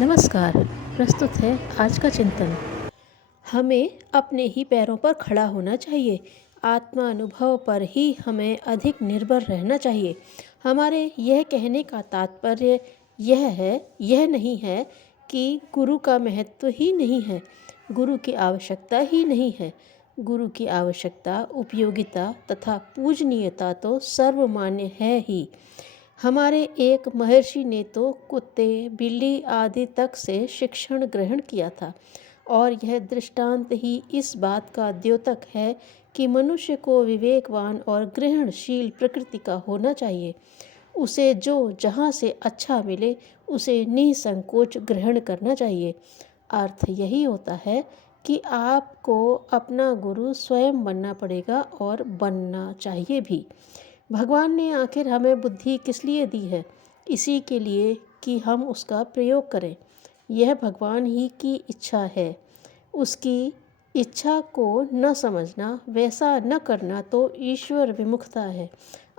नमस्कार। प्रस्तुत है आज का चिंतन। हमें अपने ही पैरों पर खड़ा होना चाहिए। आत्मानुभव पर ही हमें अधिक निर्भर रहना चाहिए। हमारे यह कहने का तात्पर्य यह नहीं है कि गुरु का महत्व ही नहीं है, गुरु की आवश्यकता ही नहीं है। गुरु की आवश्यकता, उपयोगिता तथा पूजनीयता तो सर्वमान्य है ही। हमारे एक महर्षि ने तो कुत्ते, बिल्ली आदि तक से शिक्षण ग्रहण किया था, और यह दृष्टांत ही इस बात का द्योतक है कि मनुष्य को विवेकवान और ग्रहणशील प्रकृति का होना चाहिए। उसे जो जहाँ से अच्छा मिले उसे निसंकोच ग्रहण करना चाहिए। अर्थ यही होता है कि आपको अपना गुरु स्वयं बनना पड़ेगा और बनना चाहिए भी। भगवान ने आखिर हमें बुद्धि किस लिए दी है? इसी के लिए कि हम उसका प्रयोग करें। यह भगवान ही की इच्छा है। उसकी इच्छा को न समझना, वैसा न करना तो ईश्वर विमुखता है।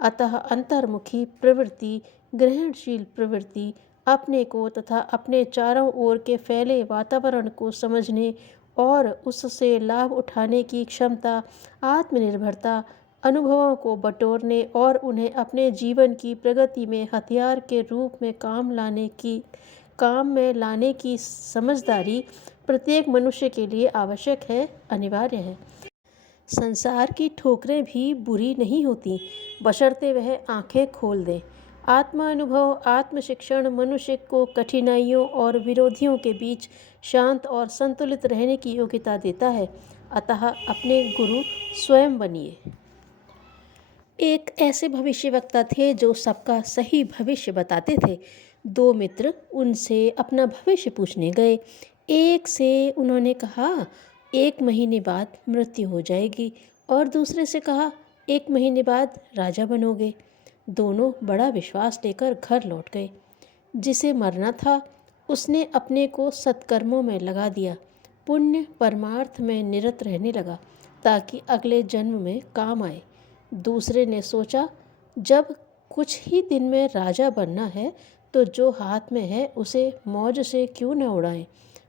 अतः अंतर्मुखी प्रवृत्ति, ग्रहणशील प्रवृत्ति, अपने को तथा अपने चारों ओर के फैले वातावरण को समझने और उससे लाभ उठाने की क्षमता, आत्मनिर्भरता, अनुभवों को बटोरने और उन्हें अपने जीवन की प्रगति में हथियार के रूप में काम में लाने की समझदारी प्रत्येक मनुष्य के लिए आवश्यक है, अनिवार्य है। संसार की ठोकरें भी बुरी नहीं होती, बशर्ते वह आंखें खोल दे। आत्मानुभव, आत्मशिक्षण मनुष्य को कठिनाइयों और विरोधियों के बीच शांत और संतुलित रहने की योग्यता देता है। अतः अपने गुरु स्वयं बनिए। एक ऐसे भविष्यवक्ता थे जो सबका सही भविष्य बताते थे। दो मित्र उनसे अपना भविष्य पूछने गए। एक से उन्होंने कहा, 1 महीने बाद मृत्यु हो जाएगी, और दूसरे से कहा, 1 महीने बाद राजा बनोगे। दोनों बड़ा विश्वास लेकर घर लौट गए। जिसे मरना था उसने अपने को सत्कर्मों में लगा दिया, पुण्य परमार्थ में निरत रहने लगा ताकि अगले जन्म में काम आए। दूसरे ने सोचा, जब कुछ ही दिन में राजा बनना है तो जो हाथ में है उसे मौज से क्यों न उड़ाएं।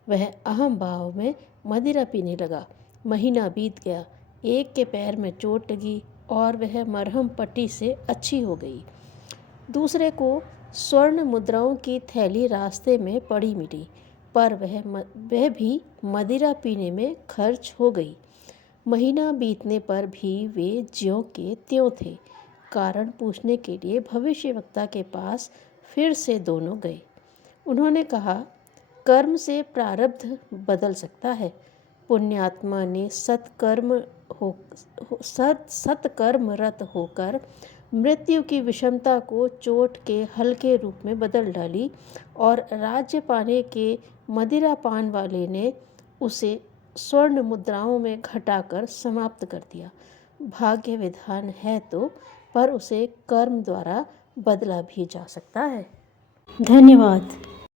वह अहम भाव में मदिरा पीने लगा। महीना बीत गया, एक के पैर में चोट लगी और वह मरहम पट्टी से अच्छी हो गई। दूसरे को स्वर्ण मुद्राओं की थैली रास्ते में पड़ी मिली, पर वह भी मदिरा पीने में खर्च हो गई। महीना बीतने पर भी वे ज्यों के त्यों थे। कारण पूछने के लिए भविष्यवक्ता के पास फिर से दोनों गए। उन्होंने कहा, कर्म से प्रारब्ध बदल सकता है। पुण्यात्मा ने सत्कर्मरत होकर मृत्यु की विषमता को चोट के हल्के रूप में बदल डाली, और राज्य पाने के मदिरा पान वाले ने उसे स्वर्ण मुद्राओं में घटाकर समाप्त कर दिया। भाग्य विधान है तो, पर उसे कर्म द्वारा बदला भी जा सकता है। धन्यवाद।